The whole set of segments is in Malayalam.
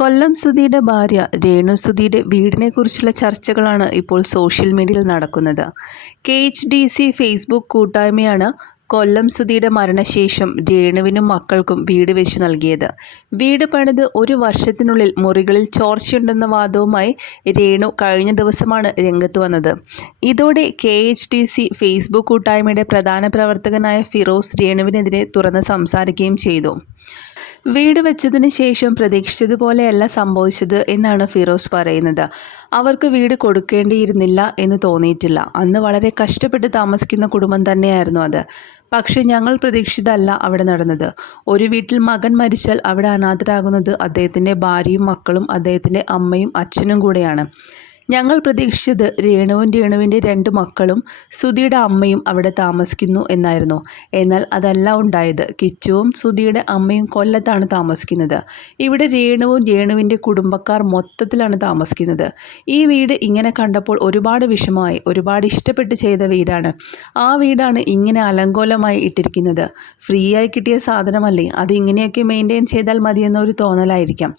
കൊല്ലം സുധിയുടെ ഭാര്യ രേണു സുധിയുടെ വീടിനെക്കുറിച്ചുള്ള ചർച്ചകളാണ് ഇപ്പോൾ സോഷ്യൽ മീഡിയയിൽ നടക്കുന്നത്. K H D C Facebook കൂട്ടായ്മയാണ് കൊല്ലം സുധിയുടെ മരണശേഷം രേണുവിനും മക്കൾക്കും വീട് വെച്ച് നൽകിയത്. വീട് പണിത് ഒരു വർഷത്തിനുള്ളിൽ മുറികളിൽ ചോർച്ചയുണ്ടെന്ന വാദവുമായി രേണു കഴിഞ്ഞ ദിവസമാണ് രംഗത്ത് വന്നത്. ഇതോടെ K H D C Facebook കൂട്ടായ്മയുടെ പ്രധാന പ്രവർത്തകനായ ഫിറോസ് രേണുവിനെതിരെ തുറന്ന് സംസാരിക്കുകയും ചെയ്തു. വീട് വെച്ചതിന് ശേഷം പ്രതീക്ഷിച്ചതുപോലെയല്ല സംഭവിച്ചത് എന്നാണ് ഫിറോസ് പറയുന്നത്. അവർക്ക് വീട് കൊടുക്കേണ്ടിയിരുന്നില്ല എന്ന് തോന്നിയിട്ടില്ല. അന്ന് വളരെ കഷ്ടപ്പെട്ട് താമസിക്കുന്ന കുടുംബം തന്നെയായിരുന്നു അത്. പക്ഷേ ഞങ്ങൾ പ്രതീക്ഷിച്ചതല്ല അവിടെ നടന്നത്. ഒരു വീട്ടിൽ മകൻ മരിച്ചാൽ അവിടെ അനാഥരാകുന്നത് അദ്ദേഹത്തിന്റെ ഭാര്യയും മക്കളും അദ്ദേഹത്തിന്റെ അമ്മയും അച്ഛനും കൂടെയാണ്. ഞങ്ങൾ പ്രതീക്ഷിച്ചത് രേണുവും രേണുവിന്റെ രണ്ട് മക്കളും സുധിയുടെ അമ്മയും അവിടെ താമസിക്കുന്നു എന്നായിരുന്നു. എന്നാൽ അതല്ല ഉണ്ടായത്. കിച്ചുവും സുധിയുടെ അമ്മയും കൊല്ലത്താണ് താമസിക്കുന്നത്. ഇവിടെ രേണുവും രേണുവിന്റെ കുടുംബക്കാർ മൊത്തത്തിലാണ് താമസിക്കുന്നത്. ഈ വീട് ഇങ്ങനെ കണ്ടപ്പോൾ ഒരുപാട് വിഷമമായി. ഒരുപാട് ഇഷ്ടപ്പെട്ട് ചെയ്ത വീടാണ്. ആ വീടാണ് ഇങ്ങനെ അലങ്കോലമായി ഇട്ടിരിക്കുന്നത്. ഫ്രീ ആയി കിട്ടിയ സാധനമല്ലേ? അത് ഇങ്ങനെയൊക്കെ മെയിന്റെയിൻ ചെയ്താൽ മതിയെന്നൊരു തോന്നലായിരിക്കാം.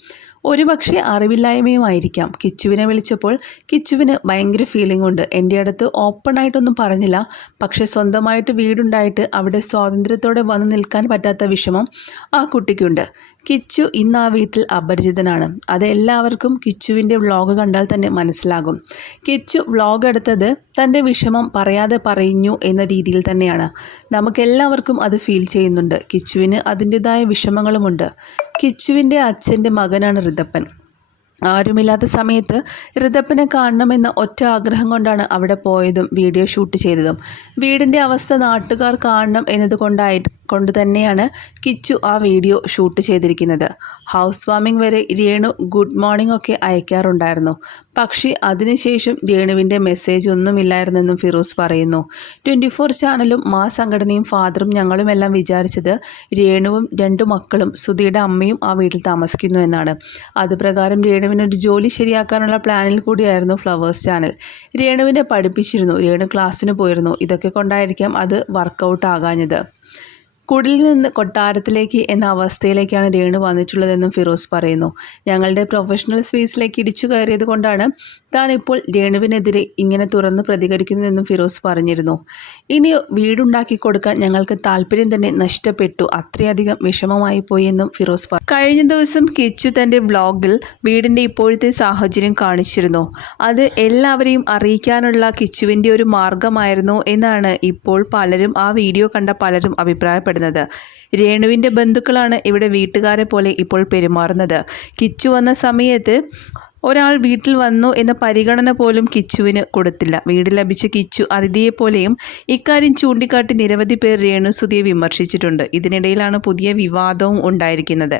ഒരുപക്ഷെ അറിവില്ലായ്മയുമായിരിക്കാം. കിച്ചുവിനെ വിളിച്ചപ്പോൾ കിച്ചുവിന് ഭയങ്കര ഫീലിംഗ് ഉണ്ട്. എന്റെ അടുത്ത് ഓപ്പണായിട്ടൊന്നും പറഞ്ഞില്ല. പക്ഷേ സ്വന്തമായിട്ട് വീടുണ്ടായിട്ട് അവിടെ സ്വാതന്ത്ര്യത്തോടെ വന്നു നിൽക്കാൻ പറ്റാത്ത വിഷമം ആ കുട്ടിക്കുണ്ട്. കിച്ചു ഇന്ന് ആ വീട്ടിൽ അപരിചിതനാണ്. അത് എല്ലാവർക്കും കിച്ചുവിന്റെ വ്ളോഗ് കണ്ടാൽ തന്നെ മനസ്സിലാകും. കിച്ചു വ്ളോഗ് എടുത്തത് തന്റെ വിഷമം പറയാതെ പറയുന്നു എന്ന രീതിയിൽ തന്നെയാണ്. നമുക്കെല്ലാവർക്കും അത് ഫീൽ ചെയ്യുന്നുണ്ട്. കിച്ചുവിന് അതിന്റെതായ വിഷമങ്ങളുമുണ്ട്. കിച്ചുവിന്റെ അച്ഛന്റെ മകനാണ് ഋതപ്പൻ ആരുമില്ലാത്ത സമയത്ത് ഋതപ്പനെ കാണണമെന്ന ഒറ്റ ആഗ്രഹം കൊണ്ടാണ് അവിടെ പോയതും വീഡിയോ ഷൂട്ട് ചെയ്തതും. വീടിന്റെ അവസ്ഥ നാട്ടുകാർ കാണണം എന്നതുകൊണ്ടായി കൊണ്ട് തന്നെയാണ് കിച്ചു ആ വീഡിയോ ഷൂട്ട് ചെയ്തിരിക്കുന്നത്. ഹൗസ് വാമിംഗ് വരെ രേണു ഗുഡ് മോർണിംഗ് ഒക്കെ അയക്കാറുണ്ടായിരുന്നു. പക്ഷേ അതിനുശേഷം രേണുവിന്റെ മെസ്സേജ് ഒന്നുമില്ലായിരുന്നെന്നും ഫിറോസ് പറയുന്നു. ട്വന്റി ഫോർ ചാനലും മാ സംഘടനയും ഫാദറും ഞങ്ങളുമെല്ലാം വിചാരിച്ചത് രേണുവും രണ്ടു മക്കളും സുധിയുടെ അമ്മയും ആ വീട്ടിൽ താമസിക്കുന്നു എന്നാണ്. അതുപ്രകാരം രേണുവിനൊരു ജോലി ശരിയാക്കാനുള്ള പ്ലാനിൽ കൂടിയായിരുന്നു ഫ്ലവേഴ്സ് ചാനൽ രേണുവിനെ പഠിപ്പിച്ചിരുന്നു രേണു ക്ലാസ്സിന് പോയിരുന്നു. ഇതൊക്കെ കൊണ്ടായിരിക്കാം അത് വർക്കൗട്ട് ആകാഞ്ഞത്. കുടിലിൽ നിന്ന് കൊട്ടാരത്തിലേക്ക് എന്ന അവസ്ഥയിലേക്കാണ് രേണു വന്നിട്ടുള്ളതെന്നും ഫിറോസ് പറയുന്നു. ഞങ്ങളുടെ പ്രൊഫഷണൽ സ്പേസിലേക്ക് ഇടിച്ചു കയറിയത് കൊണ്ടാണ് താൻ ഇപ്പോൾ രേണുവിനെതിരെ ഇങ്ങനെ തുറന്ന് പ്രതികരിക്കുന്നതെന്നും ഫിറോസ് പറഞ്ഞിരുന്നു. ഇനി വീടുണ്ടാക്കി കൊടുക്കാൻ ഞങ്ങൾക്ക് താല്പര്യം തന്നെ നഷ്ടപ്പെട്ടു. അത്രയധികം വിഷമമായി പോയി എന്നും ഫിറോസ് പറഞ്ഞു കഴിഞ്ഞ ദിവസം കിച്ചു തന്റെ വ്ളോഗിൽ വീടിന്റെ ഇപ്പോഴത്തെ സാഹചര്യം കാണിച്ചിരുന്നു. അത് എല്ലാവരെയും അറിയിക്കാനുള്ള കിച്ചുവിന്റെ ഒരു മാർഗമായിരുന്നു എന്നാണ് ഇപ്പോൾ പലരും ആ വീഡിയോ കണ്ട പലരും അഭിപ്രായപ്പെടുന്നത്. രേണുവിന്റെ ബന്ധുക്കളാണ് ഇവിടെ വീട്ടുകാരെ പോലെ ഇപ്പോൾ പെരുമാറുന്നത്. കിച്ചു വന്ന സമയത്ത് ഒരാൾ വീട്ടിൽ വന്നു എന്ന പരിഗണന പോലും കിച്ചുവിന് കൊടുത്തില്ല. വീട് ലഭിച്ച കിച്ചു അതിഥിയെപ്പോലെയും ഇക്കാര്യം ചൂണ്ടിക്കാട്ടി നിരവധി പേർ രേണുസുതിയെ വിമർശിച്ചിട്ടുണ്ട്. ഇതിനിടയിലാണ് പുതിയ വിവാദവും ഉണ്ടായിരിക്കുന്നത്.